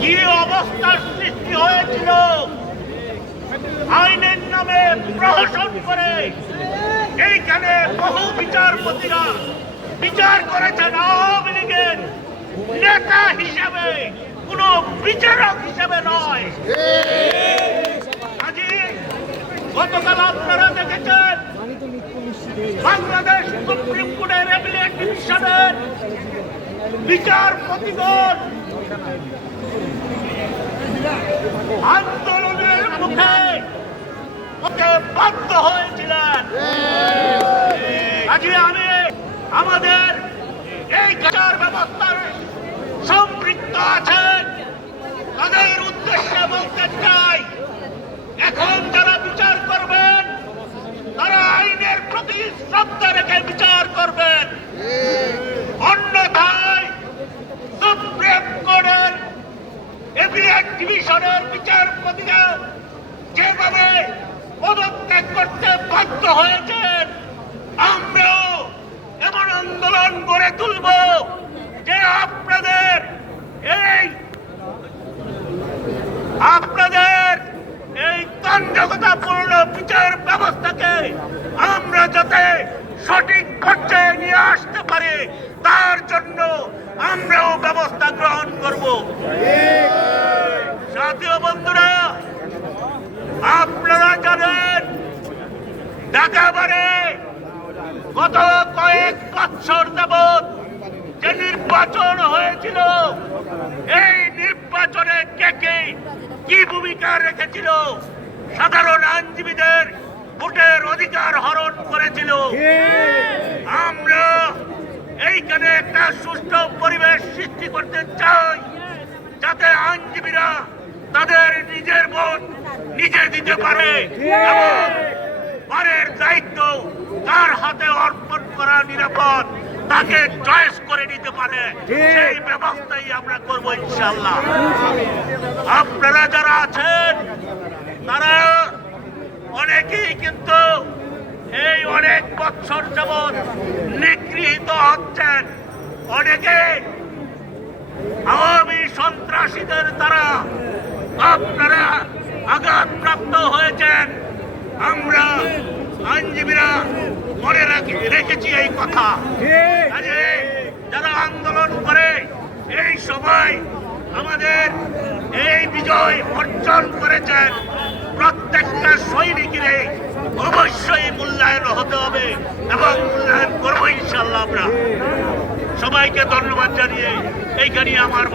কি অবস্থার সৃষ্টি হয়েছিল? আইনের নামে প্রহসন করে এইখানে বহু বিচারপতিরা বিচার করেছেন আওয়ামী লীগের নেতা হিসাবে, কোন বিচারক হিসাবে নয়। গতকাল আপনারা দেখেছেন, বাংলাদেশ সুপ্রিম কোর্টের বিচারপতিগণ আন্দোলনের মুখে ওকে বাধ্য হয়েছিলেন আজকে আমি আমাদের এই বিচার ব্যবস্থার সম্পৃক্ত আছেন তাদের উদ্দেশ্যে বলতে চাই এখন যারা বিচার করবেন তারা আইনের প্রতি শ্রদ্ধা রেখে বিচার করবেন অন্যথায় সুপ্রিম কোর্টের ডিভিশনের বিচারপতিরা যেভাবে পদত্যাগ করতে বাধ্য হয়েছেন, আমরাও এমন আন্দোলন গড়ে তুলব যে আপনাদের এই আপনাদের এই তঞ্জকতাপূর্ণ বিচার ব্যবস্থাকে আমরা যাতে সঠিক পর্যায়ে নিয়ে আসতে পারি, তার জন্য আমরাও ব্যবস্থা গ্রহণ করব। জাতীয় বন্ধুরা, আপনারা জানেন ঢাকাবারে গত কয়েক বছর যাবৎ যে নির্বাচন হয়েছিল, এই নির্বাচনে কে কে কি ভূমিকা রেখেছিল, সাধারণ আইনজীবীদের ভোটের অধিকার হরণ করেছিল। আমরা এইখানে একটা সুষ্ঠু পরিবেশ সৃষ্টি করতে চাই যাতে আইনজীবীরা তাদের নিজের ভোট নিজে দিতে পারে এবং পরের দায়িত্ব তার হাতে অর্পণ করা নিরাপদ, তাকে চয়েস করে নিতে পারে। সেই ব্যবস্থাই আমরা করব ইনশাল্লাহ আপনারা যারা আছেন, তারা অনেকেই কিন্তু এই অনেক বছর যাবৎ নিগৃহীত হচ্ছেন। অনেকে আওয়ামী সন্ত্রাসীদের দ্বারা আপনারা আঘাতপ্রাপ্ত হয়েছেন। আমরা আইনজীবীরা মনে রাখি- রেখেছি এই কথা। যারা আন্দোলন করে, এই সময় আমাদের এই বিজয় অর্জন করেছেন প্রত্যেকটা সৈনিকের অবশ্যই মূল্যায়ন হতে হবে এবং মূল্যায়ন করব ইনশাল্লাহ আমরা। সবাইকে ধন্যবাদ জানিয়ে এইখানে আমার